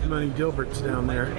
Big Money Gilbert's down there.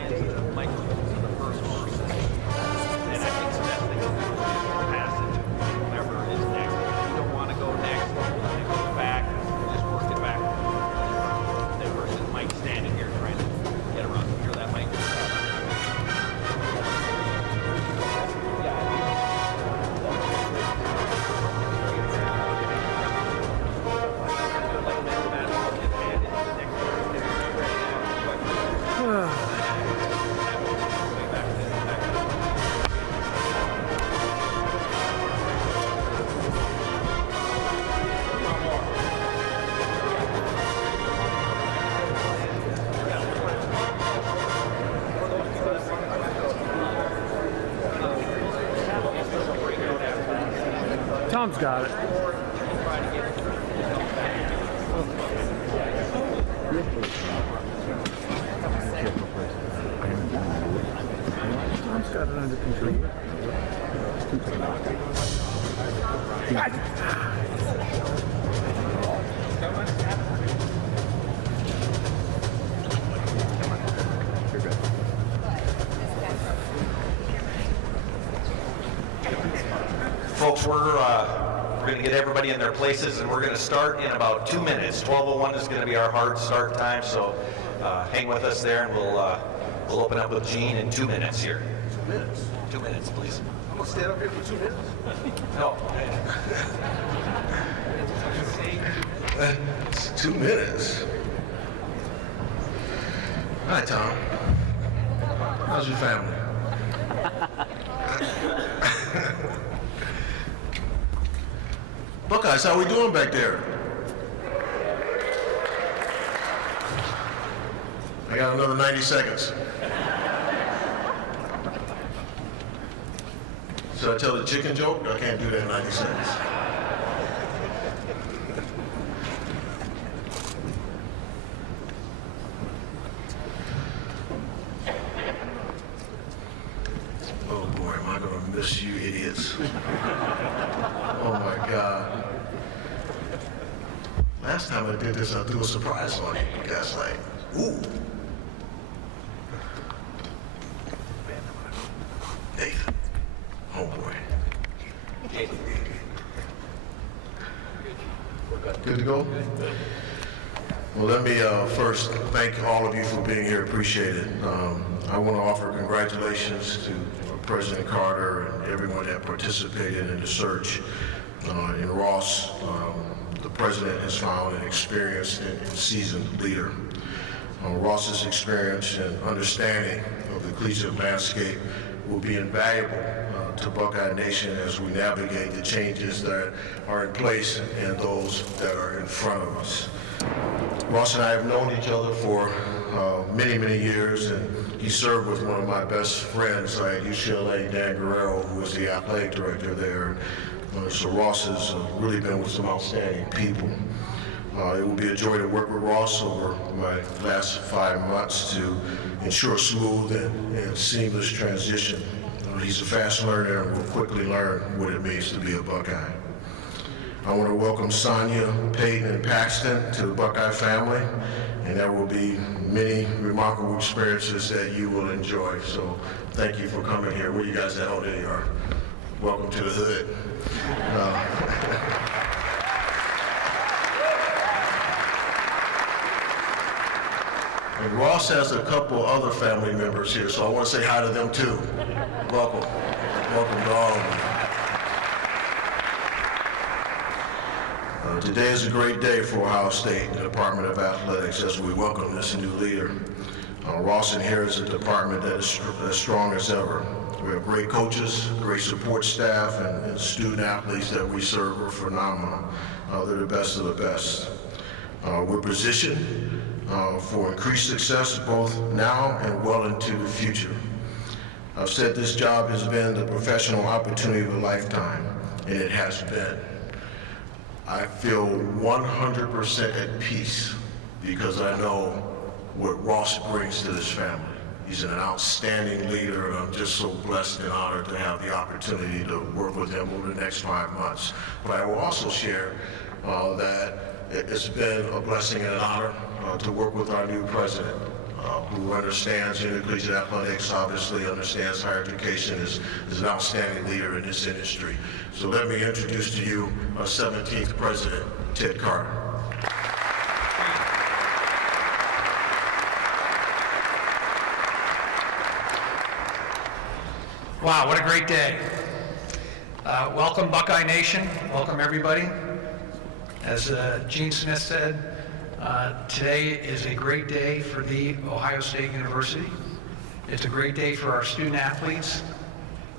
Tom's got it. Tom's got it under control. Folks, we're going to get everybody in their places, and we're going to start in about 2 minutes. 12:01 is going to be our hard start time, so hang with us there, and we'll open up with Gene in 2 minutes here. 2 minutes? 2 minutes, please. I'm going to stand up here for 2 minutes? No. That's 2 minutes. Hi, Tom. How's your family? Buckeyes, how we doing back there? I got another 90 seconds. Should I tell the chicken joke? I can't do that in 90 seconds. Oh boy, am I gonna miss you idiots. Oh my God. Last time I did this, I threw a surprise on you. You guys like, ooh. Nathan. Oh boy. Good to go? Well, let me first thank all of you for being here. Appreciate it. I want to offer congratulations to President Carter and everyone that participated in the search. In Ross, the President has found an experienced and seasoned leader. Ross's experience and understanding of the collegiate landscape will be invaluable to Buckeye Nation as we navigate the changes that are in place and those that are in front of us. Ross and I have known each other for many, many years, and he served with one of my best friends at UCLA, Dan Guerrero, who was the athletic director there. So Ross has really been with some outstanding people. It will be a joy to work with Ross over my last 5 months to ensure a smooth and seamless transition. He's a fast learner and will quickly learn what it means to be a Buckeye. I want to welcome Sonia, Peyton, and Paxton to the Buckeye family, and there will be many remarkable experiences that you will enjoy. So thank you for coming here. Where you guys at? Oh, there you are. Welcome to the hood. And Ross has a couple other family members here, so I want to say hi to them too. Welcome. Welcome to all of you. Today is a great day for Ohio State, the Department of Athletics, as we welcome this new leader. Ross inherits a department that is as strong as ever. We have great coaches, great support staff, and student athletes that we serve are phenomenal. They're the best of the best. We're positioned for increased success both now and well into the future. I've said this job has been the professional opportunity of a lifetime, and it has been. I feel 100% at peace because I know what Ross brings to this family. He's an outstanding leader, and I'm just so blessed and honored to have the opportunity to work with him over the next 5 months. But I will also share that it's been a blessing and an honor to work with our new president. who understands intercollegiate athletics, obviously understands higher education, is an outstanding leader in this industry. So let me introduce to you our 17th president, Ted Carter. Wow, what a great day. Welcome Buckeye Nation, welcome everybody. As Gene Smith said, today is a great day for the Ohio State University. It's a great day for our student athletes.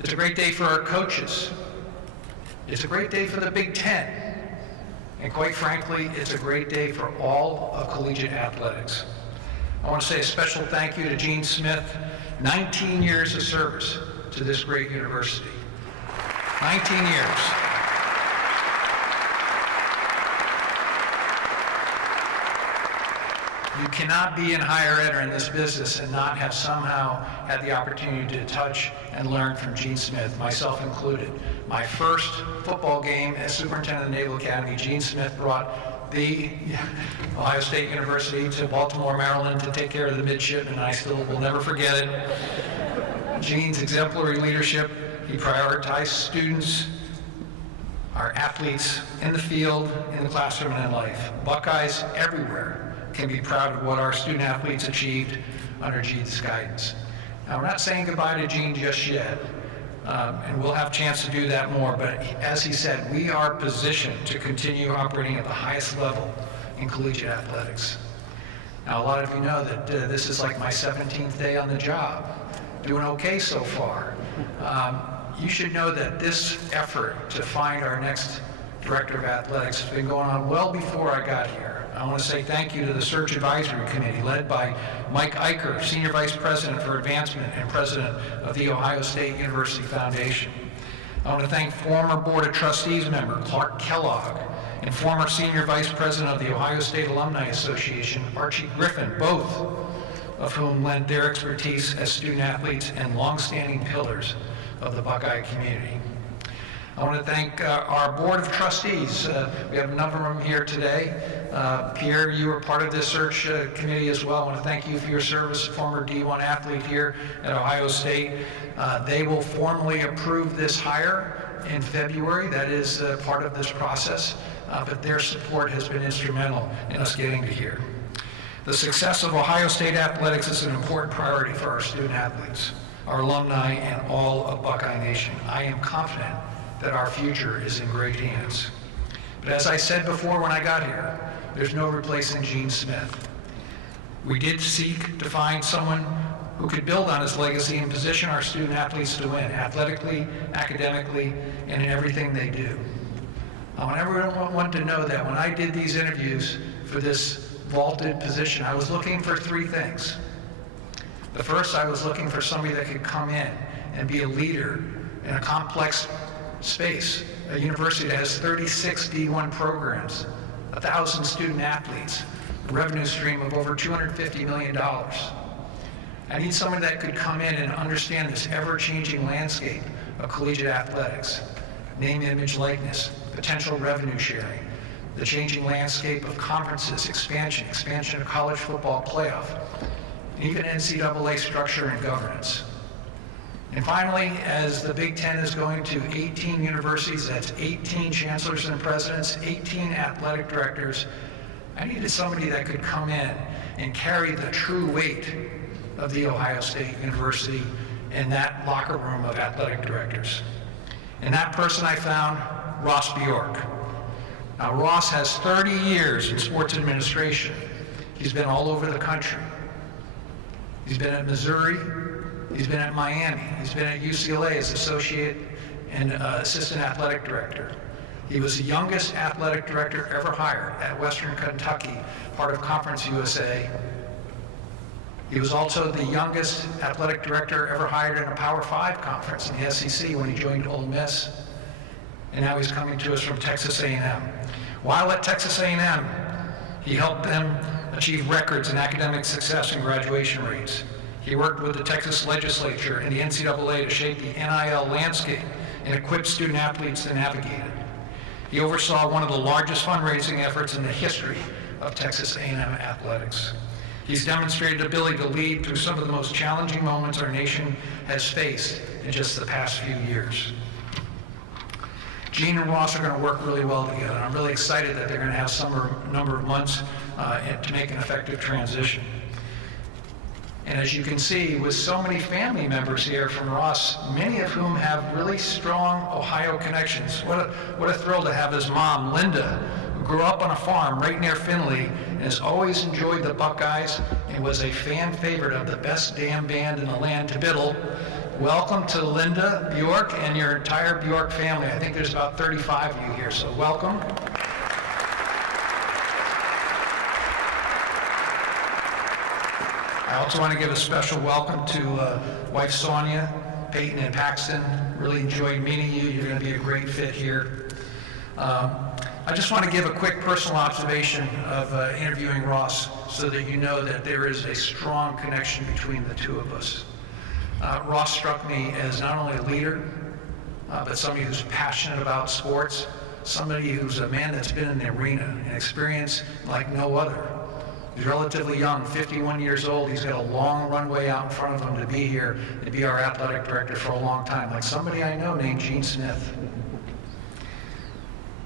It's a great day for our coaches. It's a great day for the Big Ten. And quite frankly, it's a great day for all of collegiate athletics. I want to say a special thank you to Gene Smith, 19 years of service to this great university. 19 years. You cannot be in higher ed or in this business and not have somehow had the opportunity to touch and learn from Gene Smith, myself included. My first football game as superintendent of the Naval Academy, Gene Smith brought the Ohio State University to Baltimore, Maryland to take care of the midshipmen, and I still will never forget it. Gene's exemplary leadership, he prioritized students, our athletes in the field, in the classroom, and in life. Buckeyes everywhere can be proud of what our student athletes achieved under Gene's guidance. Now, we're not saying goodbye to Gene just yet, and we'll have a chance to do that more, but as he said, we are positioned to continue operating at the highest level in collegiate athletics. Now, a lot of you know that this is like my 17th day on the job. Doing okay so far. You should know that this effort to find our next director of athletics has been going on well before I got here. I want to say thank you to the Search Advisory Committee led by Mike Eicher, Senior Vice President for Advancement and President of the Ohio State University Foundation. I want to thank former Board of Trustees member Clark Kellogg and former Senior Vice President of the Ohio State Alumni Association, Archie Griffin, both of whom lent their expertise as student athletes and longstanding pillars of the Buckeye community. I want to thank our Board of Trustees. We have a number of them here today. Pierre, you were part of this search committee as well. I want to thank you for your service, former D1 athlete here at Ohio State. They will formally approve this hire in February. That is part of this process, but their support has been instrumental in us getting to here. The success of Ohio State athletics is an important priority for our student athletes, our alumni, and all of Buckeye Nation. I am confident that our future is in great hands. But as I said before when I got here, there's no replacing Gene Smith. We did seek to find someone who could build on his legacy and position our student athletes to win, athletically, academically, and in everything they do. I want everyone to know that when I did these interviews for this vaulted position, I was looking for three things. The first, I was looking for somebody that could come in and be a leader in a complex space, a university that has 36 D1 programs, 1,000 student athletes, a revenue stream of over $250 million. I need someone that could come in and understand this ever-changing landscape of collegiate athletics, name, image, likeness, potential revenue sharing, the changing landscape of conferences, expansion of college football playoff, even NCAA structure and governance. And finally, as the Big Ten is going to 18 universities, that's 18 chancellors and presidents, 18 athletic directors, I needed somebody that could come in and carry the true weight of the Ohio State University in that locker room of athletic directors. And that person I found, Ross Bjork. Now, Ross has 30 years in sports administration. He's been all over the country. He's been at Missouri, he's been at Miami, he's been at UCLA as associate and assistant athletic director. He was the youngest athletic director ever hired at Western Kentucky, part of Conference USA. He was also the youngest athletic director ever hired in a Power 5 conference in the SEC when he joined Ole Miss. And now he's coming to us from Texas A&M. While at Texas A&M, he helped them achieve records in academic success and graduation rates. He worked with the Texas legislature and the NCAA to shape the NIL landscape and equip student athletes to navigate it. He oversaw one of the largest fundraising efforts in the history of Texas A&M athletics. He's demonstrated ability to lead through some of the most challenging moments our nation has faced in just the past few years. Gene and Ross are going to work really well together. I'm really excited that they're going to have some number of months to make an effective transition. And as you can see, with so many family members here from Ross, many of whom have really strong Ohio connections. What a thrill to have his mom, Linda, who grew up on a farm right near Findlay and has always enjoyed the Buckeyes and was a fan favorite of the best damn band in the land, to Biddle. Welcome to Linda Bjork and your entire Bjork family. I think there's about 35 of you here, so welcome. I also want to give a special welcome to wife Sonia, Peyton, and Paxton. Really enjoyed meeting you. You're going to be a great fit here. I just want to give a quick personal observation of interviewing Ross so that you know that there is a strong connection between the two of us. Ross struck me as not only a leader, but somebody who's passionate about sports, somebody who's a man that's been in the arena and experienced like no other. He's relatively young, 51 years old. He's got a long runway out in front of him to be here, to be our athletic director for a long time, like somebody I know named Gene Smith.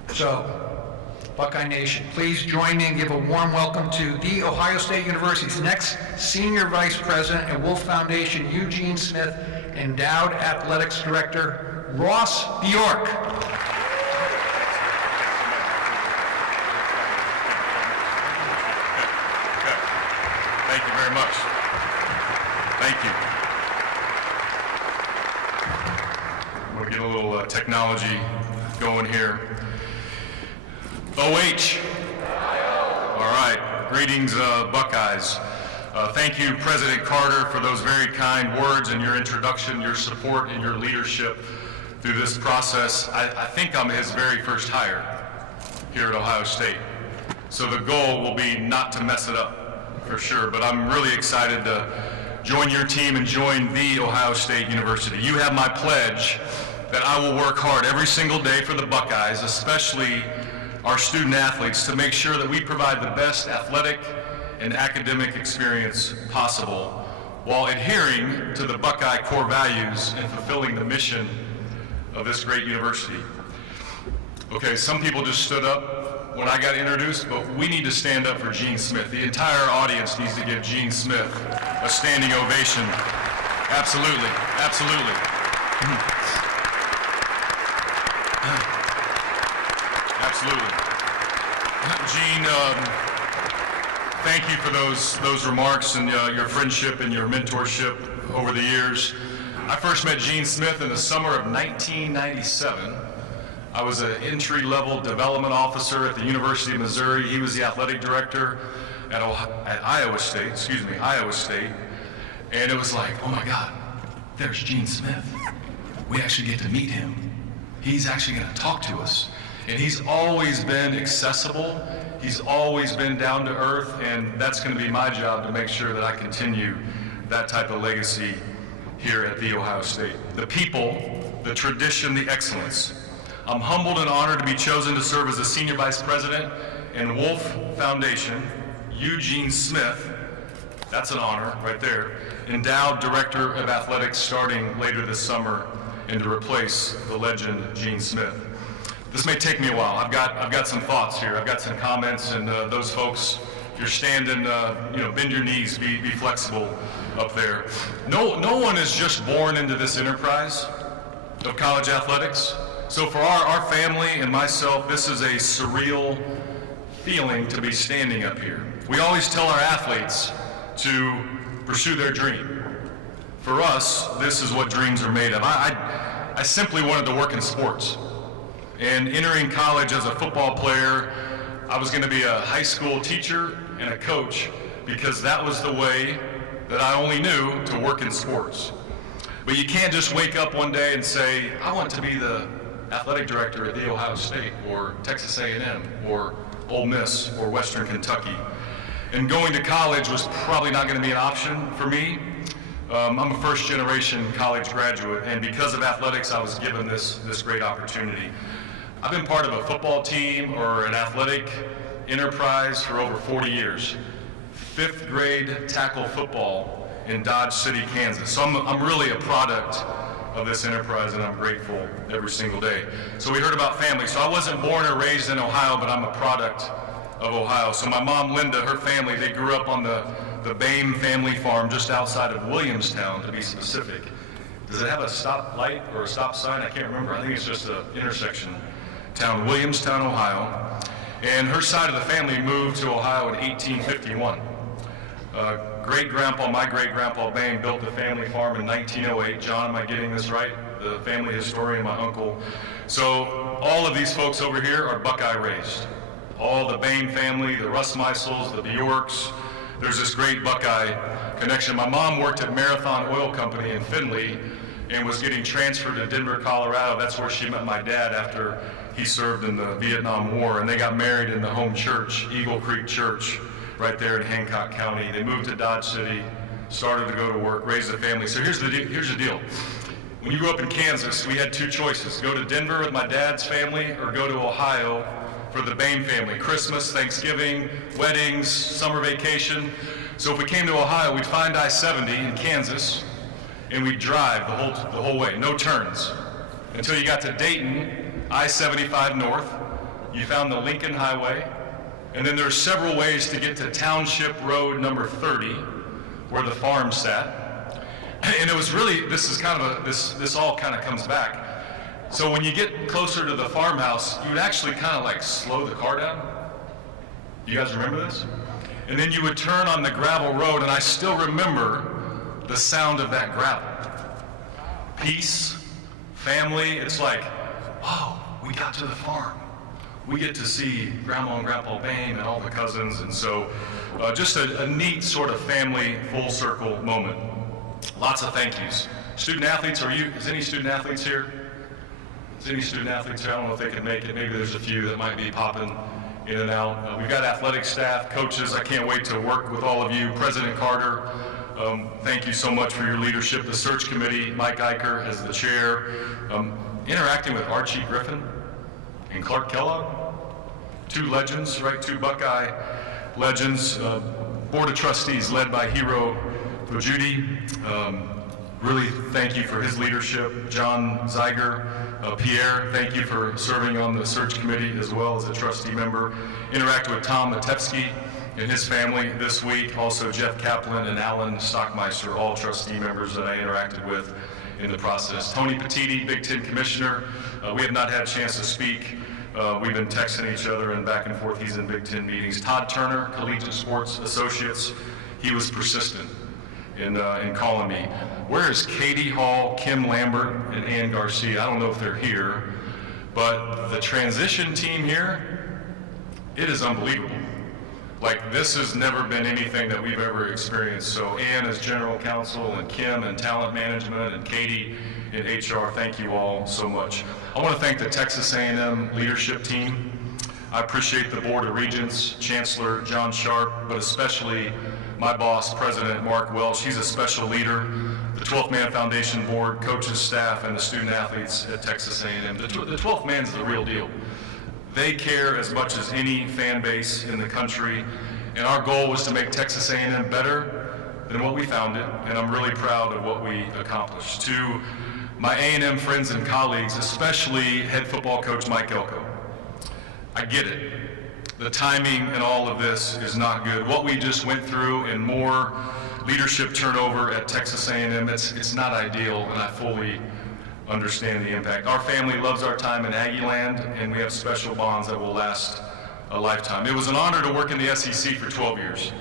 So, Buckeye Nation, please join me and give a warm welcome to The Ohio State University's next Senior Vice President and Wolf Foundation, Eugene Smith, Endowed Athletics Director, Ross Bjork. Thank you very much. Thank you. I'm going to get a little technology going here. OH. All right. Greetings, Buckeyes. Thank you, President Carter, for those very kind words and your introduction, your support, and your leadership through this process. I think I'm his very first hire here at Ohio State. So the goal will be not to mess it up, for sure, but I'm really excited to join your team and join The Ohio State University. You have my pledge that I will work hard every single day for the Buckeyes, especially our student athletes, to make sure that we provide the best athletic and academic experience possible while adhering to the Buckeye core values and fulfilling the mission of this great university. Okay, some people just stood up when I got introduced, but we need to stand up for Gene Smith. The entire audience needs to give Gene Smith a standing ovation. Absolutely, absolutely. Absolutely. Gene, thank you for those remarks and your friendship and your mentorship over the years. I first met Gene Smith in the summer of 1997. I was an entry-level development officer at the University of Missouri. He was the athletic director at Iowa State. And it was like, oh my God, there's Gene Smith. We actually get to meet him. He's actually going to talk to us. And he's always been accessible. He's always been down to earth, and that's going to be my job to make sure that I continue that type of legacy here at The Ohio State. The people, the tradition, the excellence. I'm humbled and honored to be chosen to serve as the Senior Vice President in Wolf Foundation. Eugene Smith, that's an honor right there, Endowed Director of Athletics starting later this summer, and to replace the legend Gene Smith. This may take me a while. I've got some thoughts here. I've got some comments, and those folks, if you're standing, bend your knees, be flexible up there. No one is just born into this enterprise of college athletics. So for our family and myself, this is a surreal feeling to be standing up here. We always tell our athletes to pursue their dream. For us, this is what dreams are made of. I simply wanted to work in sports. And entering college as a football player, I was going to be a high school teacher and a coach because that was the way that I only knew to work in sports. But you can't just wake up one day and say, I want to be the athletic director at The Ohio State or Texas A&M or Ole Miss or Western Kentucky. And going to college was probably not going to be an option for me. I'm a first-generation college graduate, and because of athletics, I was given this great opportunity. I've been part of a football team or an athletic enterprise for over 40 years. fifth grade tackle football in Dodge City, Kansas. So I'm really a product of this enterprise, and I'm grateful every single day. So we heard about family. So I wasn't born or raised in Ohio, but I'm a product of Ohio. So my mom, Linda, her family, they grew up on the Boehm family farm just outside of Williamstown, to be specific. Does it have a stop light or a stop sign? I can't remember. I think it's just an intersection town, Williamstown, Ohio. And her side of the family moved to Ohio in 1851. My great-grandpa Boehm built the family farm in 1908. John, am I getting this right? The family historian, my uncle. So all of these folks over here are Buckeye raised. All the Boehm family, the Russ Meisels, the Bjorks. There's this great Buckeye connection. My mom worked at Marathon Oil Company in Findlay and was getting transferred to Denver, Colorado. That's where she met my dad after he served in the Vietnam War, and they got married in the home church, Eagle Creek Church, right there in Hancock County. They moved to Dodge City, started to go to work, raised a family. So here's the deal. When you grew up in Kansas, we had two choices: go to Denver with my dad's family or go to Ohio for the Boehm family. Christmas, Thanksgiving, weddings, summer vacation. So if we came to Ohio, we'd find I-70 in Kansas, and we'd drive the whole way, no turns, until you got to Dayton, I-75 north. You found the Lincoln Highway, and then there's several ways to get to Township Road number 30, where the farm sat. And it was really, this all kind of comes back. So when you get closer to the farmhouse, you would actually kind of like slow the car down. You guys remember this? And then you would turn on the gravel road, and I still remember the sound of that gravel. Peace, family, it's like, oh, we got to the farm. We get to see Grandma and Grandpa Boehm and all the cousins, and so just a neat sort of family full circle moment. Lots of thank yous. Student athletes, is any student athletes here? Is any student athletes here? I don't know if they can make it. Maybe there's a few that might be popping in and out. We've got athletic staff, coaches. I can't wait to work with all of you. President Carter, thank you so much for your leadership. The search committee, Mike Eicher as the chair. Interacting with Archie Griffin and Clark Kellogg, two legends, right? Two Buckeye legends. Board of Trustees led by Hero Fujudi. Really thank you for his leadership. John Zeiger, Pierre, thank you for serving on the search committee as well as a trustee member. Interact with Tom Matevsky and his family this week. Also Jeff Kaplan and Alan Stockmeister, all trustee members that I interacted with in the process. Tony Petiti, Big Ten Commissioner. We have not had a chance to speak. We've been texting each other and back and forth. He's in Big Ten meetings. Todd Turner, Collegiate Sports Associates. He was persistent in calling me. Where is Katie Hall, Kim Lambert, and Ann Garcia? I don't know if they're here, but the transition team here, it is unbelievable. Like, this has never been anything that we've ever experienced. So Ann as general counsel, and Kim in talent management, and Katie in HR, thank you all so much. I want to thank the Texas A&M leadership team. I appreciate the Board of Regents, Chancellor John Sharp, but especially my boss, President Mark Welch. He's a special leader. The 12th Man Foundation Board, coaches, staff, and the student athletes at Texas A&M. The 12th Man's the real deal. They care as much as any fan base in the country, and our goal was to make Texas A&M better than what we found it, and I'm really proud of what we accomplished. To my A&M friends and colleagues, especially head football coach Mike Elko, I get it. The timing and all of this is not good. What we just went through and more leadership turnover at Texas A&M, it's not ideal, and I fully understand the impact. Our family loves our time in Aggieland, and we have special bonds that will last a lifetime. It was an honor to work in the SEC for 12 years.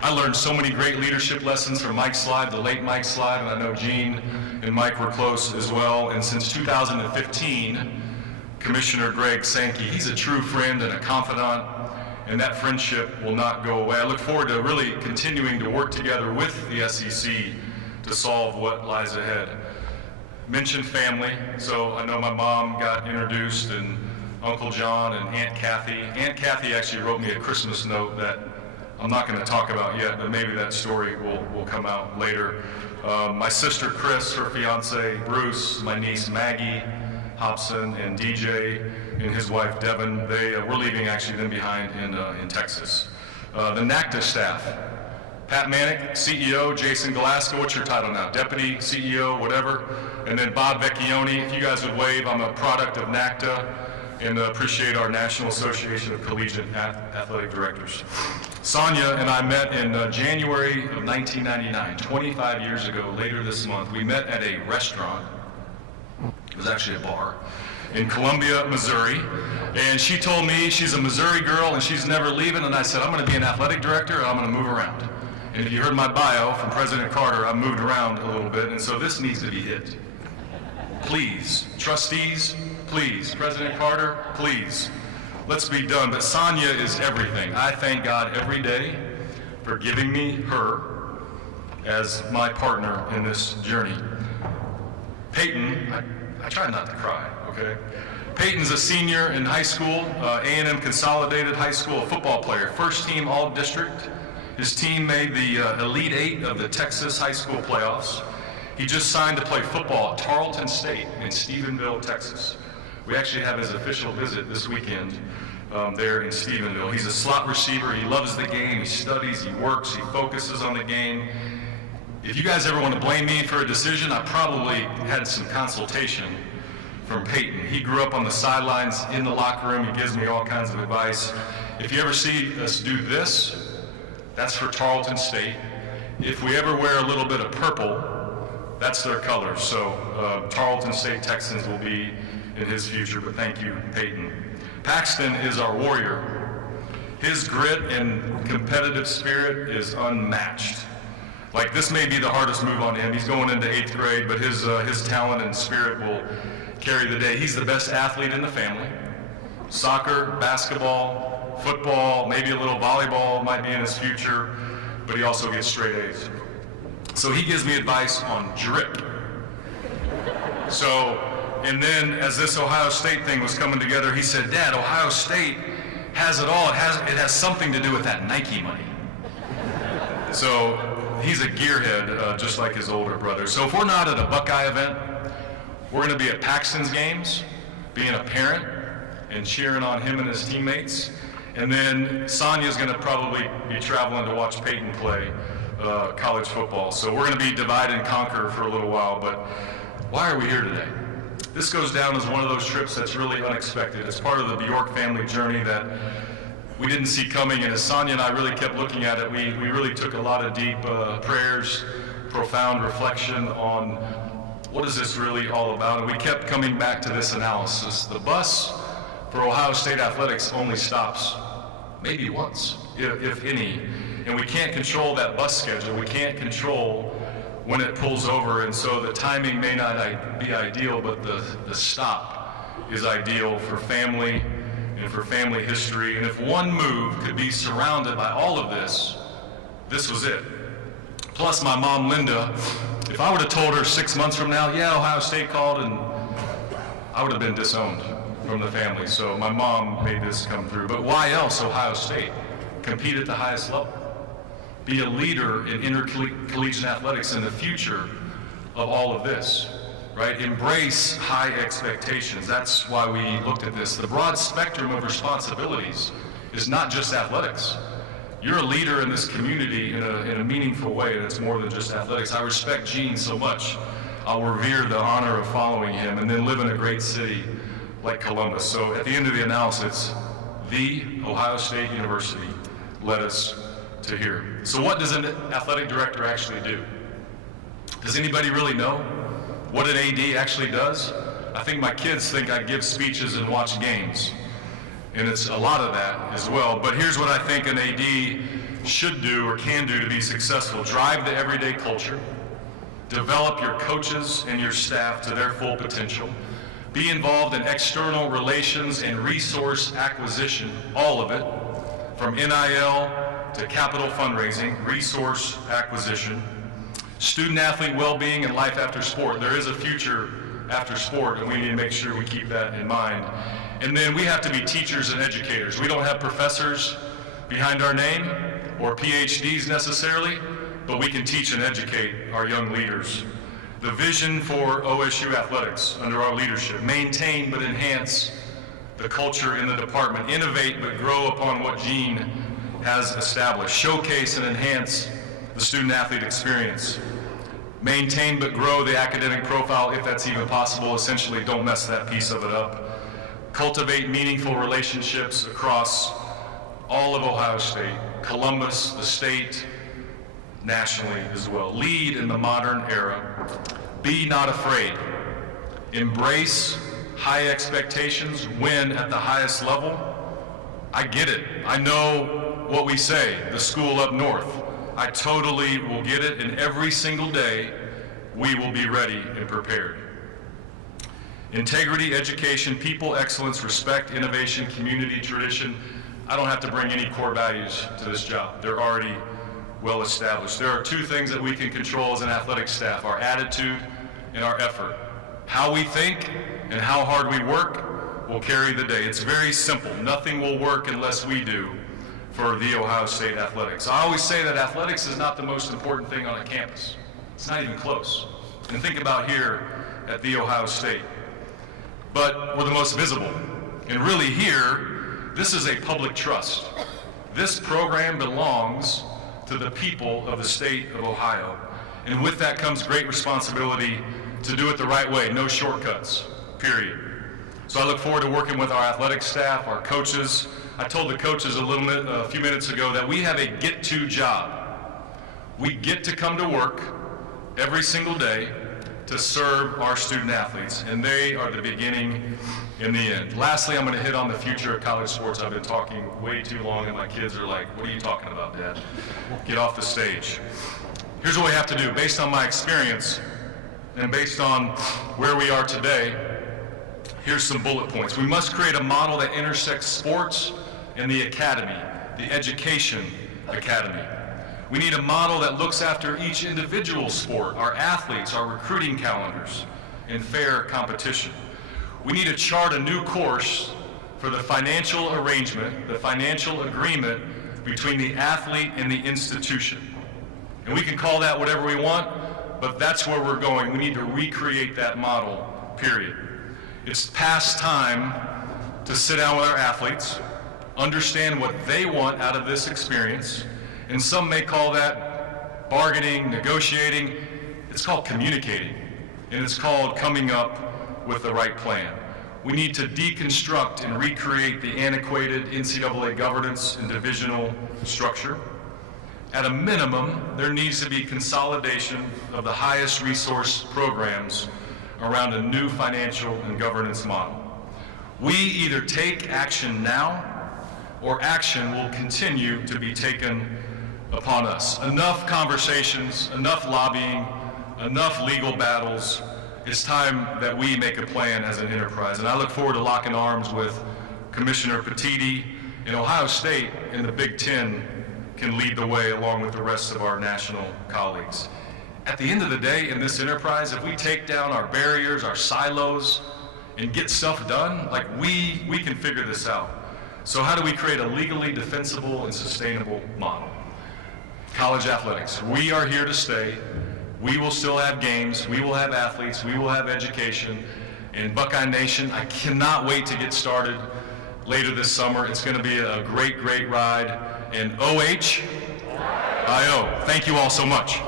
I learned so many great leadership lessons from Mike Slide, the late Mike Slide, and I know Gene and Mike were close as well. And since 2015, Commissioner Greg Sankey, he's a true friend and a confidant, and that friendship will not go away. I look forward to really continuing to work together with the SEC to solve what lies ahead. Mentioned family, so I know my mom got introduced, and Uncle John and Aunt Kathy. Aunt Kathy actually wrote me a Christmas note that I'm not going to talk about yet, but maybe that story will come out later. My sister Chris, her fiance Bruce, my niece Maggie Hobson, and DJ and his wife Devin, we're leaving actually them behind in Texas. The NACTA staff, Pat Manick, CEO. Jason Galaska, what's your title now? Deputy CEO, whatever. And then Bob Vecchione, if you guys would wave, I'm a product of NACTA and appreciate our National Association of Collegiate Athletic Directors. Sonia and I met in January of 1999, 25 years ago, later this month. We met at a restaurant. It was actually a bar in Columbia, Missouri. And she told me she's a Missouri girl and she's never leaving. And I said, I'm going to be an athletic director and I'm going to move around. And if you heard my bio from President Carter, I moved around a little bit. And so this needs to be hit. Please, trustees, please. President Carter, please. Let's be done. But Sonia is everything. I thank God every day for giving me her as my partner in this journey. Peyton, I try not to cry, okay? Peyton's a senior in high school, A&M Consolidated High School, a football player, first team all-district. His team made the Elite Eight of the Texas high school playoffs. He just signed to play football at Tarleton State in Stephenville, Texas. We actually have his official visit this weekend there in Stephenville. He's a slot receiver. He loves the game. He studies. He works. He focuses on the game. If you guys ever want to blame me for a decision, I probably had some consultation from Peyton. He grew up on the sidelines in the locker room. He gives me all kinds of advice. If you ever see us do this, that's for Tarleton State. If we ever wear a little bit of purple, that's their colors. So Tarleton State Texans will be in his future, but thank you, Peyton. Paxton is our warrior. His grit and competitive spirit is unmatched. Like, this may be the hardest move on him. He's going into 8th grade, but his talent and spirit will carry the day. He's the best athlete in the family. Soccer, basketball, football, maybe a little volleyball might be in his future, but he also gets straight A's. So he gives me advice on drip. So, and then as this Ohio State thing was coming together, he said, Dad, Ohio State has it all. It has something to do with that Nike money. So he's a gearhead, just like his older brother. So if we're not at a Buckeye event, we're going to be at Paxton's games, being a parent and cheering on him and his teammates. And then Sonia's going to probably be traveling to watch Peyton play college football. So we're going to be divide and conquer for a little while. But why are we here today? This goes down as one of those trips that's really unexpected. It's part of the Bjork family journey that we didn't see coming, and as Sonia and I really kept looking at it, we really took a lot of deep prayers, profound reflection on what is this really all about, and we kept coming back to this analysis. The bus for Ohio State athletics only stops maybe once, if any, and we can't control that bus schedule. We can't control when it pulls over, and so the timing may not be ideal, but the stop is ideal for family and for family history. And if one move could be surrounded by all of this, this was it. Plus my mom, Linda, if I would have told her 6 months from now, yeah, Ohio State called, and I would have been disowned from the family. So my mom made this come through. But why else Ohio State? Compete at the highest level. Be a leader in intercollegiate athletics in the future of all of this. Right? Embrace high expectations. That's why we looked at this. The broad spectrum of responsibilities is not just athletics. You're a leader in this community in a meaningful way, and it's more than just athletics. I respect Gene so much. I'll revere the honor of following him and then live in a great city like Columbus. So at the end of the analysis, the Ohio State University led us to here. So what does an athletic director actually do? Does anybody really know what an AD actually does? I think my kids think I give speeches and watch games. And it's a lot of that as well. But here's what I think an AD should do or can do to be successful. Drive the everyday culture. Develop your coaches and your staff to their full potential. Be involved in external relations and resource acquisition, all of it, from NIL to capital fundraising, resource acquisition. Student-athlete well-being and life after sport. There is a future after sport, and we need to make sure we keep that in mind. And then we have to be teachers and educators. We don't have professors behind our name or PhDs necessarily, but we can teach and educate our young leaders. The vision for OSU athletics under our leadership: maintain but enhance the culture in the department, innovate but grow upon what Gene has established, showcase and enhance the student-athlete experience. Maintain but grow the academic profile if that's even possible. Essentially, don't mess that piece of it up. Cultivate meaningful relationships across all of Ohio State, Columbus, the state, nationally as well. Lead in the modern era. Be not afraid. Embrace high expectations. Win at the highest level. I get it. I know what we say, the school up north. I totally will get it, and every single day we will be ready and prepared. Integrity, education, people, excellence, respect, innovation, community, tradition. I don't have to bring any core values to this job. They're already well established. There are two things that we can control as an athletic staff: our attitude and our effort. How we think and how hard we work will carry the day. It's very simple. Nothing will work unless we do for the Ohio State Athletics. I always say that athletics is not the most important thing on a campus. It's not even close. And think about here at the Ohio State. But we're the most visible. And really here, this is a public trust. This program belongs to the people of the state of Ohio. And with that comes great responsibility to do it the right way, no shortcuts, period. So I look forward to working with our athletic staff, our coaches. I told the coaches a few minutes ago that we have a get-to job. We get to come to work every single day to serve our student athletes, and they are the beginning and the end. Lastly, I'm going to hit on the future of college sports. I've been talking way too long, and my kids are like, "What are you talking about, Dad? Get off the stage." Here's what we have to do. Based on my experience and based on where we are today, here's some bullet points. We must create a model that intersects sports and the academy, the education academy. We need a model that looks after each individual sport, our athletes, our recruiting calendars, and fair competition. We need to chart a new course for the financial arrangement, the financial agreement between the athlete and the institution. And we can call that whatever we want, but that's where we're going. We need to recreate that model, period. It's past time to sit down with our athletes, understand what they want out of this experience, and some may call that bargaining, negotiating. It's called communicating, and it's called coming up with the right plan. We need to deconstruct and recreate the antiquated NCAA governance and divisional structure. At a minimum, there needs to be consolidation of the highest resource programs around a new financial and governance model. We either take action now, or action will continue to be taken upon us. Enough conversations, enough lobbying, enough legal battles. It's time that we make a plan as an enterprise. And I look forward to locking arms with Commissioner Petiti. And Ohio State in the Big Ten can lead the way along with the rest of our national colleagues. At the end of the day, in this enterprise, if we take down our barriers, our silos, and get stuff done, like we can figure this out. So how do we create a legally defensible and sustainable model? College athletics. We are here to stay. We will still have games. We will have athletes. We will have education. And Buckeye Nation, I cannot wait to get started later this summer. It's going to be a great, great ride. And OHIO, thank you all so much.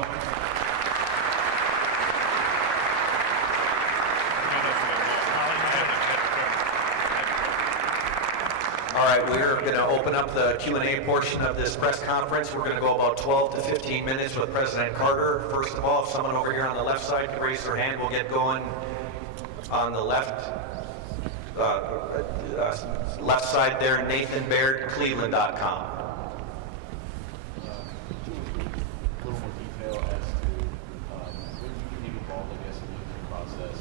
All right, we're going to open up the Q&A portion of this press conference. We're going to go about 12 to 15 minutes with President Carter. First of all, if someone over here on the left side could raise their hand, we'll get going on the left side there, Nathan Baird, Cleveland.com. A little more detail as to when you became involved, I guess, in the interview process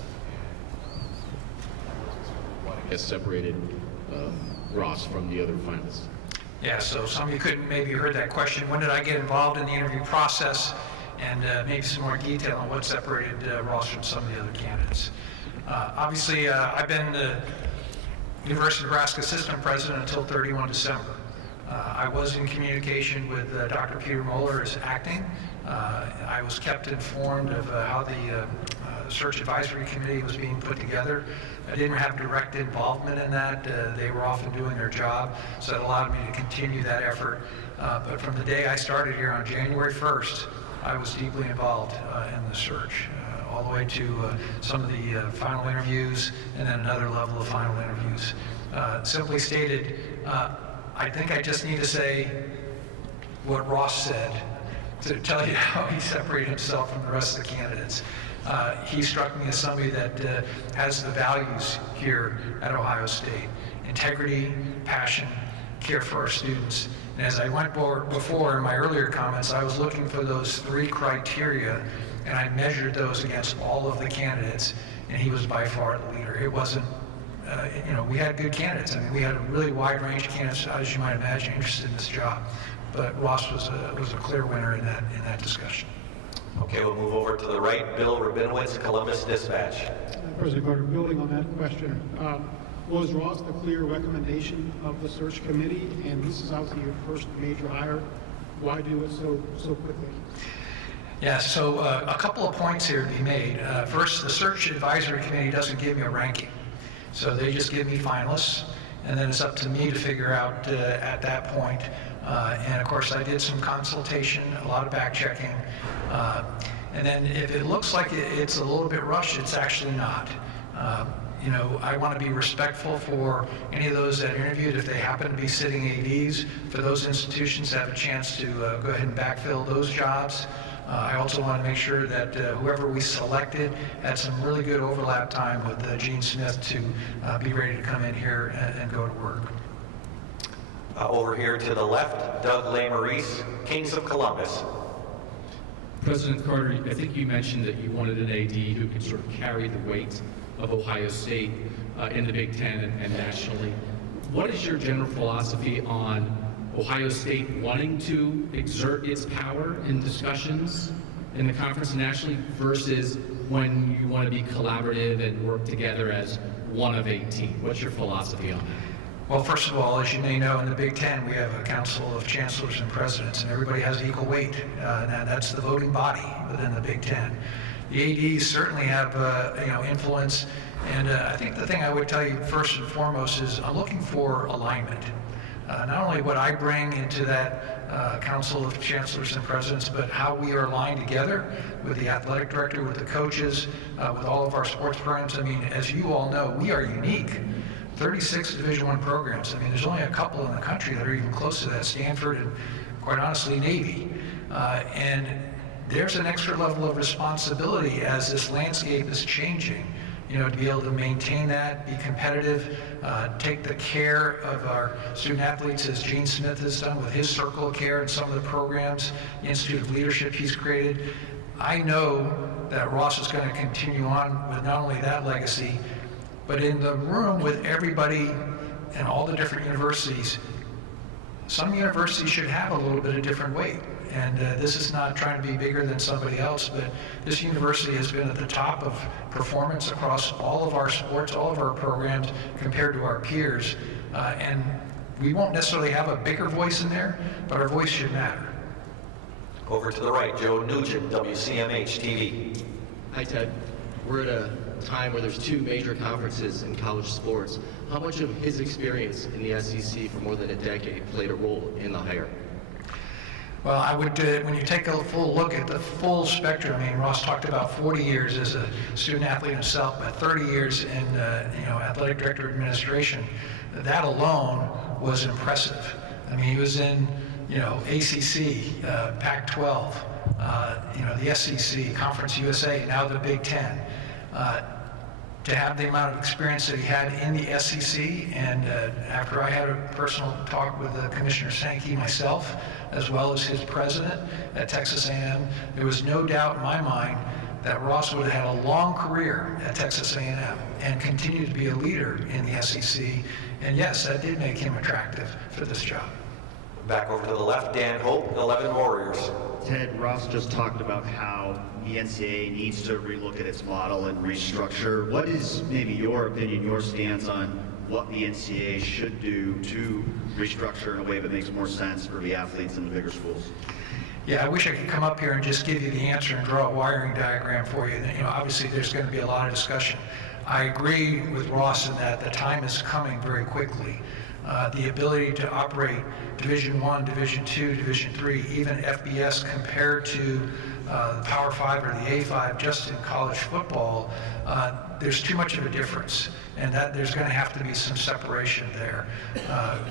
and what, I guess, separated Ross from the other finalists. Yeah, so some of you couldn't maybe heard that question. When did I get involved in the interview process? And maybe some more detail on what separated Ross from some of the other candidates. Obviously, I've been the University of Nebraska Assistant President until 31 December. I was in communication with Dr. Peter Moeller as acting. I was kept informed of how the search advisory committee was being put together. I didn't have direct involvement in that. They were often doing their job, so that allowed me to continue that effort. But from the day I started here on January 1st, I was deeply involved in the search, all the way to some of the final interviews and then another level of final interviews. Simply stated, I think I just need to say what Ross said to tell you how he separated himself from the rest of the candidates. He struck me as somebody that has the values here at Ohio State: integrity, passion, care for our students. And as I went before in my earlier comments, I was looking for those 3 criteria, and I measured those against all of the candidates, and he was by far the leader. It wasn't, we had good candidates. I mean, we had a really wide range of candidates, as you might imagine, interested in this job. But Ross was a clear winner in that discussion. Okay, we'll move over to the right. Bill Rabinowitz, Columbus Dispatch. President Carter, building on that question, was Ross the clear recommendation of the search committee? And this is obviously your first major hire. Why do it so quickly? Yeah, so a couple of points here to be made. First, the search advisory committee doesn't give me a ranking. So they just give me finalists, and then it's up to me to figure out at that point. And of course, I did some consultation, a lot of back checking. And then if it looks like it's a little bit rushed, it's actually not. I want to be respectful for any of those that interviewed. If they happen to be sitting ADs, for those institutions to have a chance to go ahead and backfill those jobs. I also want to make sure that whoever we selected had some really good overlap time with Gene Smith to be ready to come in here and go to work. Over here to the left, Doug LeMaurice, Kings of Columbus. President Carter, I think you mentioned that you wanted an AD who could sort of carry the weight of Ohio State in the Big Ten and nationally. What is your general philosophy on Ohio State wanting to exert its power in discussions in the conference nationally versus when you want to be collaborative and work together as one of 18? What's your philosophy on that? Well, first of all, as you may know, in the Big Ten, we have a council of chancellors and presidents, and everybody has equal weight. And that's the voting body within the Big Ten. The ADs certainly have, influence. And I think the thing I would tell you first and foremost is I'm looking for alignment. Not only what I bring into that council of chancellors and presidents, but how we are aligned together with the athletic director, with the coaches, with all of our sports programs. I mean, as you all know, we are unique. 36 Division I programs. I mean, there's only a couple in the country that are even close to that, Stanford and, quite honestly, Navy. And there's an extra level of responsibility as this landscape is changing, to be able to maintain that, be competitive, take the care of our student athletes as Gene Smith has done with his Circle of Care and some of the programs, the Institute of Leadership he's created. I know that Ross is going to continue on with not only that legacy, but in the room with everybody and all the different universities, some universities should have a little bit of different weight. And this is not trying to be bigger than somebody else, but this university has been at the top of performance across all of our sports, all of our programs compared to our peers. And we won't necessarily have a bigger voice in there, but our voice should matter. Over to the right, Joe Nugent, WCMH TV. Hi, Ted. We're at a time where there's 2 major conferences in college sports. How much of his experience in the SEC for more than a decade played a role in the hire? Well, I would, when you take a full look at the full spectrum, I mean, Ross talked about 40 years as a student athlete himself, but 30 years in, athletic director administration. That alone was impressive. I mean, he was in, ACC, Pac-12, the SEC, Conference USA, now the Big Ten. To have the amount of experience that he had in the SEC, and after I had a personal talk with Commissioner Sankey myself, as well as his president at Texas A&M, there was no doubt in my mind that Ross would have had a long career at Texas A&M and continued to be a leader in the SEC. And yes, that did make him attractive for this job. Back over to the left, Dan Hope, 11 Warriors. Ted, Ross just talked about how the NCAA needs to relook at its model and restructure. What is maybe your opinion, your stance on what the NCAA should do to restructure in a way that makes more sense for the athletes in the bigger schools? Yeah, I wish I could come up here and just give you the answer and draw a wiring diagram for you. Obviously there's going to be a lot of discussion. I agree with Ross in that the time is coming very quickly. The ability to operate Division I, Division II, Division III, even FBS compared to the Power 5 or the A5 just in college football, there's too much of a difference, and that there's going to have to be some separation there.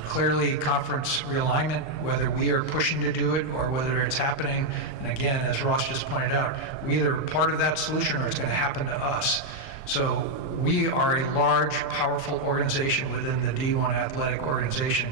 Clearly, conference realignment, whether we are pushing to do it or whether it's happening, and again, as Ross just pointed out, we either are part of that solution or it's going to happen to us. So we are a large, powerful organization within the D1 athletic organization.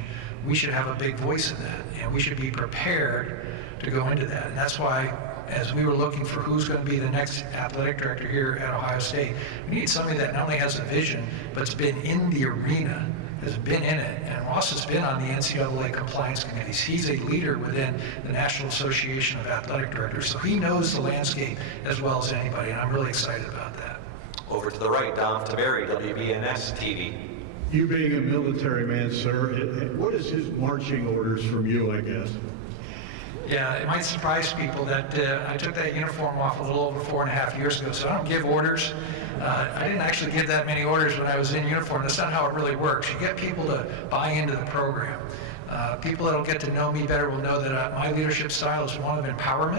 We should have a big voice in that, and we should be prepared to go into that. And that's why, as we were looking for who's going to be the next athletic director here at Ohio State, we need somebody that not only has a vision, but's been in the arena, has been in it. And Ross has been on the NCAA compliance committees. He's a leader within the National Association of Athletic Directors, so he knows the landscape as well as anybody, and I'm really excited about that. Over to the right, Dom Taveri, WBNS TV. You being a military man, sir, what is his marching orders from you, I guess? Yeah, it might surprise people that I took that uniform off a little over 4.5 years ago, so I don't give orders. I didn't actually give that many orders when I was in uniform. That's not how it really works. You get people to buy into the program. People that will get to know me better will know that my leadership style is one of empowerment.